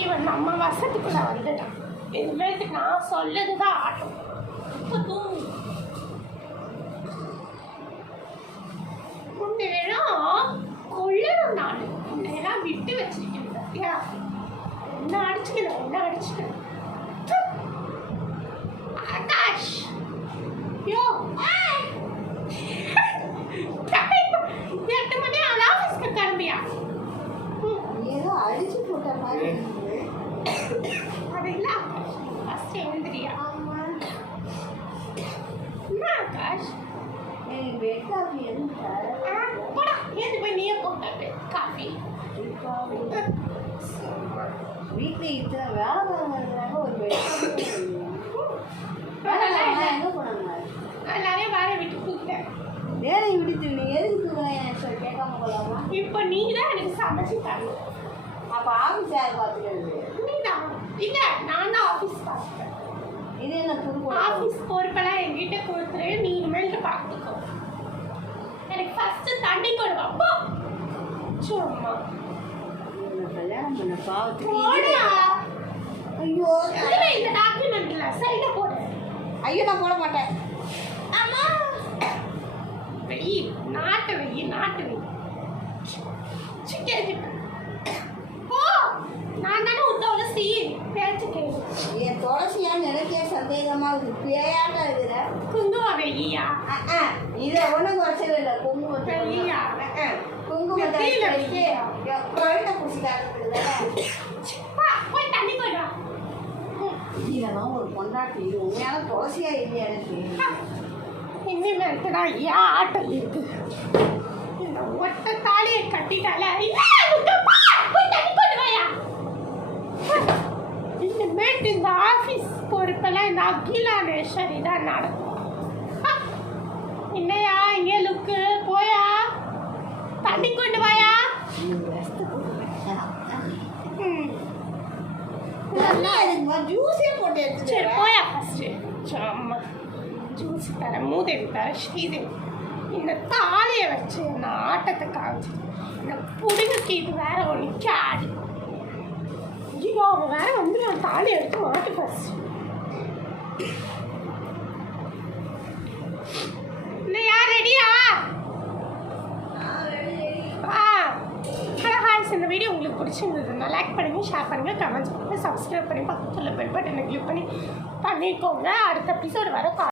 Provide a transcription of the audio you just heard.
இவன் நம்ம வசத்துக்குள்ள வந்துட்டான். இதுமாரி நான் சொல்லதுதான் ஆட்டம். உன்னையெல்லாம் கொள்ளணும். நான் உன்னையெல்லாம் விட்டு வச்சிருக்கேன். பத்தியா என்ன அடிச்சுக்கணும் ஆகாஷ். யோ 8 மணி ஆகுது, ஆஃபீஸ்க்கு கிளம்பியா? ஏதோ அடிச்சு போட்ட மாதிரி அது இல்லை ஆகாஷ், ஃபஸ்ட் எழுந்திரியா? என்ன ஆகாஷ் எனக்கு பெட் காஃபி எதுவும் போடா, ஏது போய் நீயே போட்டாரு காஃபி. வீட்டில் இத்தனை வேலை வாங்குறாங்க, ஒரு பெட் காஃபி எங்கே போனாங்க? நான் நிறைய வேலை விட்டு கூப்பிட்டேன். வேலையை விடுத்து நீ எதுக்கு சொல்லி கேட்காம போகலாமா? இப்போ நீ தான் எனக்கு சமைச்சு தரணும். அப்போ ஆஃபீஸ் யார் பார்த்துக்கிறது? நீ தான் இல்லை, நான் தான் ஆஃபீஸ் பார்த்துக்கிறேன். இது என்ன புது ஆஃபீஸ் பொறுப்பெல்லாம் என்கிட்ட கொடுத்துரு, நீ இனிமேல்ட்டு பார்த்துக்கோ. எனக்கு ஃபஸ்ட்டு தண்ணி கொடுவா போ. சும்மா கல்யாணம் பண்ண பாவத்துக்கு போடா. ஐயோ இந்த டாக்குமெண்ட்ல சைட போடு. ஐயோ நான் போட மாட்டேன். ஆமா வெயி நாட்டு வெயி சிக்கேஜி போ. நான் தானே உத்தவளை சி பேச்சு கேளு. என் துளசியான்னு எனக்கே சந்தேகமா இருக்கு. பேயாட்டா இருக்கிற குங்கும வெய்யா. இதை ஒன்றும் குறைச்சல இல்லை. குங்குமத்தை வெய்யா குங்குமத்தை குழந்தை குடிச்சிக்காரங்க போய் தண்ணி போயிடா. இதெல்லாம் ஒரு கொண்டாட்டி. இது உண்மையான துளசியா இல்லையா எனக்கு? இனிமேல்ட்டு தான் ஆட்டம் இருக்கு. இந்த ஒட்ட தாலியை கட்டிட்டால போய் தண்ணி போடுவாயா? இனிமேட்டு இந்த ஆஃபீஸ் பொறுப்பெல்லாம் இந்த அகிலானேஸ்வரி தான் நடக்கும். என்னையா இங்கே லுக்கு போயா தண்ணி கொண்டு வாயா. ஜூஸே போட்டு எடுத்து சரி போயா ஃபஸ்ட்டு. சும்மா ஜூஸ் தர மூதேவி தர ஸ்ரீதேவி இந்த தாலியை வச்சு நான் ஆட்டத்தை காமிச்சு இந்த புடுங்குக்கு இது வேற ஒன்று கேடு. ஐயோ அவன் வேற வந்து நான் தாலி எடுத்து மாட்டு ஃபஸ்ட். இல்லையா ரெடியா? இந்த வீடியோ உங்களுக்கு பிடிச்சிருந்ததுன்னா லைக் பண்ணுங்கள், ஷேர் பண்ணுங்கள், கமெண்ட்ஸ் பண்ணுங்கள், சப்ஸ்கிரைப் பண்ணி பக்கத்தில் பெல் பட்டனை கிளிக் பண்ணிக்கோங்க. அடுத்த எபிசோடு வர